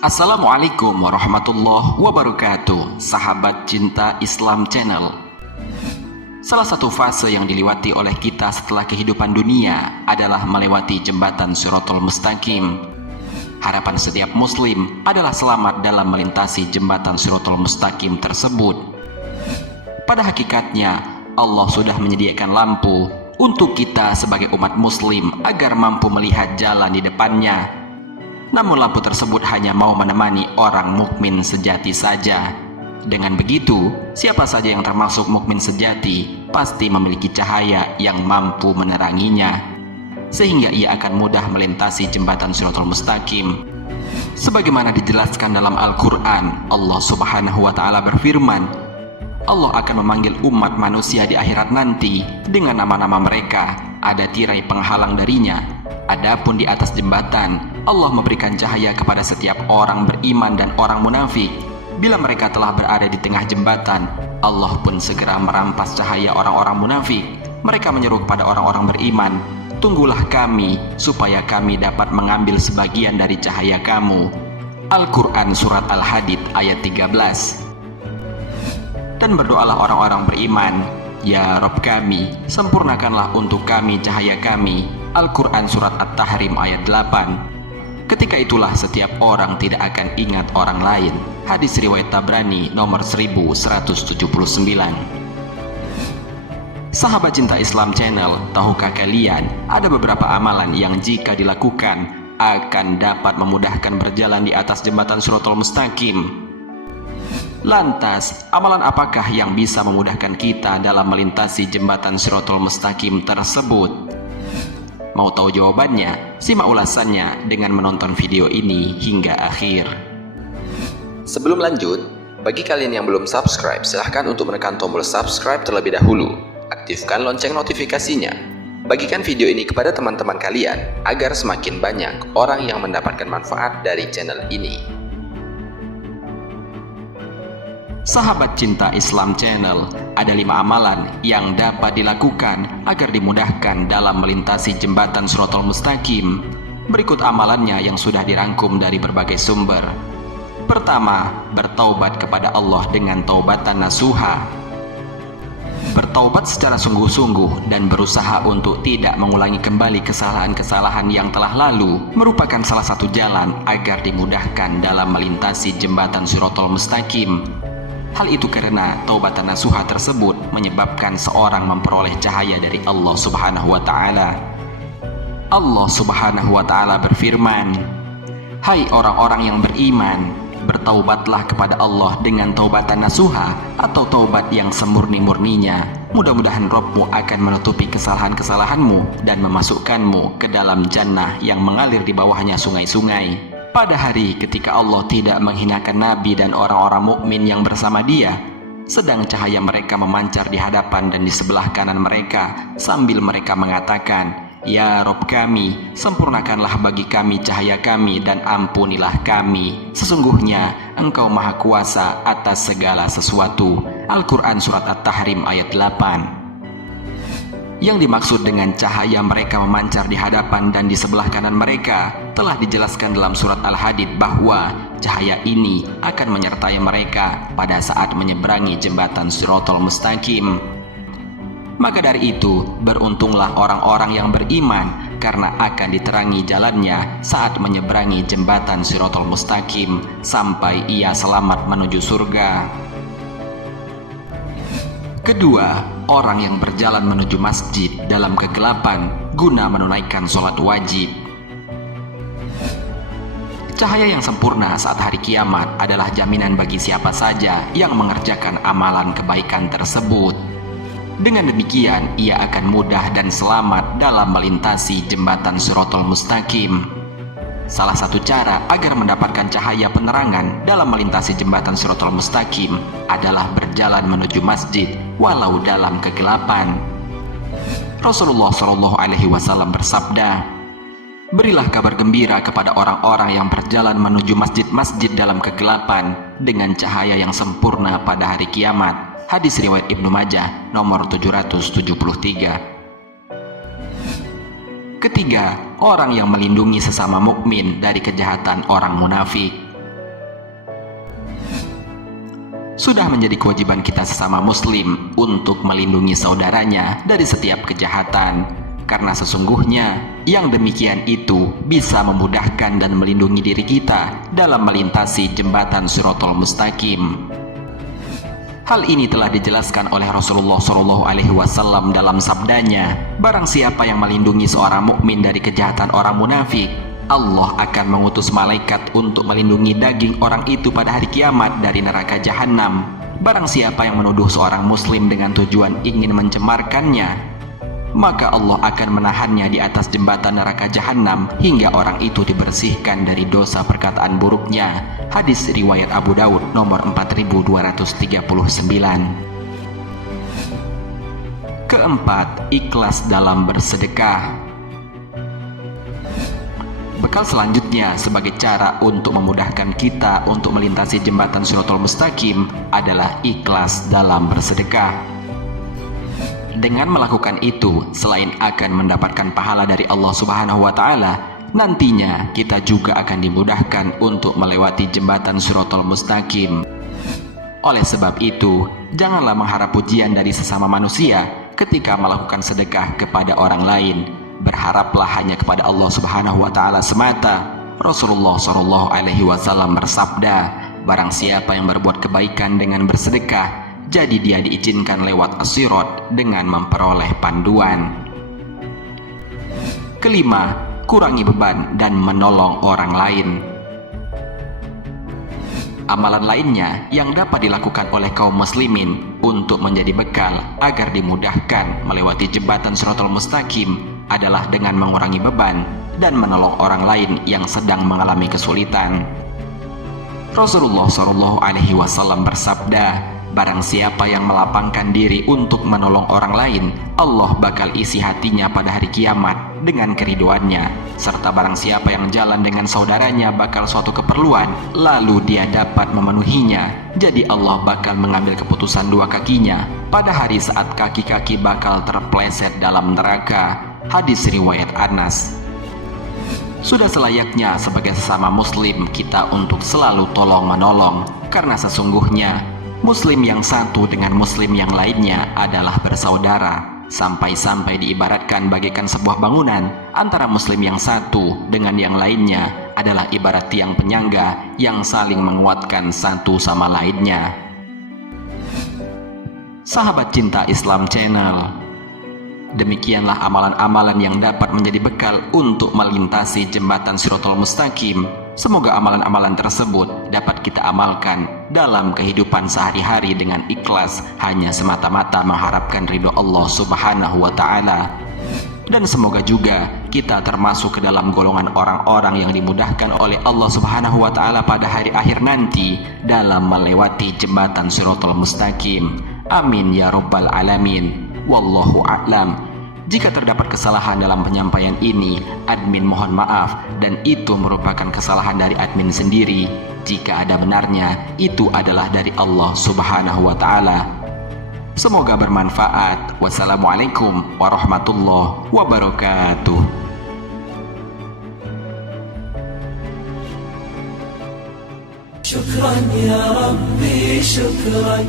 Assalamualaikum warahmatullahi wabarakatuh, sahabat cinta Islam Channel. Salah satu fase yang dilewati oleh kita setelah kehidupan dunia adalah melewati jembatan Shirathul Mustaqim. Harapan setiap muslim adalah selamat dalam melintasi jembatan Shirathul Mustaqim tersebut. Pada hakikatnya, Allah sudah menyediakan lampu untuk kita sebagai umat muslim agar mampu melihat jalan di depannya. Namun lampu tersebut hanya mau menemani orang mukmin sejati saja. Dengan begitu, siapa saja yang termasuk mukmin sejati pasti memiliki cahaya yang mampu meneranginya, sehingga ia akan mudah melintasi jembatan Shirathul Mustaqim. Sebagaimana dijelaskan dalam Al-Quran, Allah Subhanahu wa Ta'ala berfirman, Allah akan memanggil umat manusia di akhirat nanti dengan nama-nama mereka, ada tirai penghalang darinya. Adapun di atas jembatan, Allah memberikan cahaya kepada setiap orang beriman dan orang munafik. Bila mereka telah berada di tengah jembatan, Allah pun segera merampas cahaya orang-orang munafik. Mereka menyeru kepada orang-orang beriman, tunggulah kami, supaya kami dapat mengambil sebagian dari cahaya kamu. Al-Quran Surat Al-Hadid ayat 13. Dan berdoalah orang-orang beriman, ya Rabb kami, sempurnakanlah untuk kami cahaya kami. Al-Quran Surat At-Tahrim ayat 8. Ketika itulah setiap orang tidak akan ingat orang lain. Hadis riwayat Tabrani nomor 1179. Sahabat cinta Islam Channel, tahukah kalian ada beberapa amalan yang jika dilakukan akan dapat memudahkan berjalan di atas jembatan Shirathul Mustaqim? Lantas, amalan apakah yang bisa memudahkan kita dalam melintasi jembatan Shirathul Mustaqim tersebut? Mau tahu jawabannya? Simak ulasannya dengan menonton video ini hingga akhir. Sebelum lanjut, bagi kalian yang belum subscribe, silahkan untuk menekan tombol subscribe terlebih dahulu. Aktifkan lonceng notifikasinya. Bagikan video ini kepada teman-teman kalian agar semakin banyak orang yang mendapatkan manfaat dari channel ini. Sahabat cinta Islam Channel, ada 5 amalan yang dapat dilakukan agar dimudahkan dalam melintasi jembatan Shirathul Mustaqim. Berikut amalannya yang sudah dirangkum dari berbagai sumber. Pertama, bertaubat kepada Allah dengan taubatan nasuha. Bertaubat secara sungguh-sungguh dan berusaha untuk tidak mengulangi kembali kesalahan-kesalahan yang telah lalu merupakan salah satu jalan agar dimudahkan dalam melintasi jembatan Shirathul Mustaqim. Hal itu karena taubatan nasuha tersebut menyebabkan seorang memperoleh cahaya dari Allah Subhanahu wa Ta'ala. Allah Subhanahu wa Ta'ala berfirman, hai orang-orang yang beriman, bertaubatlah kepada Allah dengan taubatan nasuha atau taubat yang semurni-murninya. Mudah-mudahan Rabbmu akan menutupi kesalahan-kesalahanmu dan memasukkanmu ke dalam jannah yang mengalir di bawahnya sungai-sungai. Pada hari ketika Allah tidak menghinakan Nabi dan orang-orang mukmin yang bersama dia, sedang cahaya mereka memancar di hadapan dan di sebelah kanan mereka, sambil mereka mengatakan, ya Rabb kami, sempurnakanlah bagi kami cahaya kami dan ampunilah kami. Sesungguhnya Engkau Maha Kuasa atas segala sesuatu. Al-Quran Surat At-Tahrim ayat 8. Yang dimaksud dengan cahaya mereka memancar di hadapan dan di sebelah kanan mereka telah dijelaskan dalam surat Al-Hadid bahwa cahaya ini akan menyertai mereka pada saat menyeberangi jembatan Shirathul Mustaqim. Maka dari itu, beruntunglah orang-orang yang beriman karena akan diterangi jalannya saat menyeberangi jembatan Shirathul Mustaqim sampai ia selamat menuju surga. Kedua, orang yang berjalan menuju masjid dalam kegelapan guna menunaikan sholat wajib. Cahaya yang sempurna saat hari kiamat adalah jaminan bagi siapa saja yang mengerjakan amalan kebaikan tersebut. Dengan demikian, ia akan mudah dan selamat dalam melintasi jembatan Shirathul Mustaqim. Salah satu cara agar mendapatkan cahaya penerangan dalam melintasi jembatan Shirathul Mustaqim adalah berjalan menuju masjid walau dalam kegelapan. Rasulullah SAW bersabda, berilah kabar gembira kepada orang-orang yang berjalan menuju masjid-masjid dalam kegelapan dengan cahaya yang sempurna pada hari kiamat. Hadis riwayat Ibnu Majah nomor 773. Ketiga, orang yang melindungi sesama mukmin dari kejahatan orang munafik. Sudah menjadi kewajiban kita sesama muslim untuk melindungi saudaranya dari setiap kejahatan, karena sesungguhnya yang demikian itu bisa memudahkan dan melindungi diri kita dalam melintasi jembatan Shirathul Mustaqim. Hal ini telah dijelaskan oleh Rasulullah SAW dalam sabdanya, barang siapa yang melindungi seorang mukmin dari kejahatan orang munafik, Allah akan mengutus malaikat untuk melindungi daging orang itu pada hari kiamat dari neraka jahanam. Barang siapa yang menuduh seorang muslim dengan tujuan ingin mencemarkannya, maka Allah akan menahannya di atas jembatan neraka jahanam hingga orang itu dibersihkan dari dosa perkataan buruknya. Hadis riwayat Abu Daud nomor 4239. Keempat, ikhlas dalam bersedekah. Bekal selanjutnya sebagai cara untuk memudahkan kita untuk melintasi jembatan Shirathul Mustaqim adalah ikhlas dalam bersedekah. Dengan melakukan itu, selain akan mendapatkan pahala dari Allah Subhanahu wa Ta'ala, nantinya kita juga akan dimudahkan untuk melewati jembatan Shirathul Mustaqim. Oleh sebab itu, janganlah mengharap pujian dari sesama manusia ketika melakukan sedekah kepada orang lain. Berharaplah hanya kepada Allah Subhanahu wa Ta'ala semata. Rasulullah SAW bersabda, barang siapa yang berbuat kebaikan dengan bersedekah, jadi dia diizinkan lewat as-sirat dengan memperoleh panduan. Kelima, kurangi beban dan menolong orang lain. Amalan lainnya yang dapat dilakukan oleh kaum muslimin untuk menjadi bekal agar dimudahkan melewati jembatan Shirathul Mustaqim adalah dengan mengurangi beban dan menolong orang lain yang sedang mengalami kesulitan. Rasulullah SAW bersabda, barang siapa yang melapangkan diri untuk menolong orang lain, Allah bakal isi hatinya pada hari kiamat dengan keriduannya. Serta barang siapa yang jalan dengan saudaranya bakal suatu keperluan, lalu dia dapat memenuhinya, jadi Allah bakal mengambil keputusan dua kakinya pada hari saat kaki-kaki bakal terpleset dalam neraka. Hadis riwayat Anas. Sudah selayaknya sebagai sesama muslim kita untuk selalu tolong-menolong, karena sesungguhnya muslim yang satu dengan muslim yang lainnya adalah bersaudara, sampai-sampai diibaratkan bagaikan sebuah bangunan antara muslim yang satu dengan yang lainnya adalah ibarat tiang penyangga yang saling menguatkan satu sama lainnya. Sahabat Cinta Islam Channel, demikianlah amalan-amalan yang dapat menjadi bekal untuk melintasi jembatan Shirathul Mustaqim. Semoga amalan-amalan tersebut dapat kita amalkan dalam kehidupan sehari-hari dengan ikhlas, hanya semata-mata mengharapkan ridho Allah Subhanahu wa Ta'ala. Dan semoga juga kita termasuk ke dalam golongan orang-orang yang dimudahkan oleh Allah Subhanahu wa Ta'ala pada hari akhir nanti dalam melewati jembatan Shirathul Mustaqim. Amin ya rabbal alamin. Wallahu a'lam. Jika terdapat kesalahan dalam penyampaian ini, admin mohon maaf, dan itu merupakan kesalahan dari admin sendiri. Jika ada benarnya, itu adalah dari Allah Subhanahu wa Ta'ala. Semoga bermanfaat. Wassalamualaikum warahmatullahi wabarakatuh. Syukran ya Rabbi, syukran.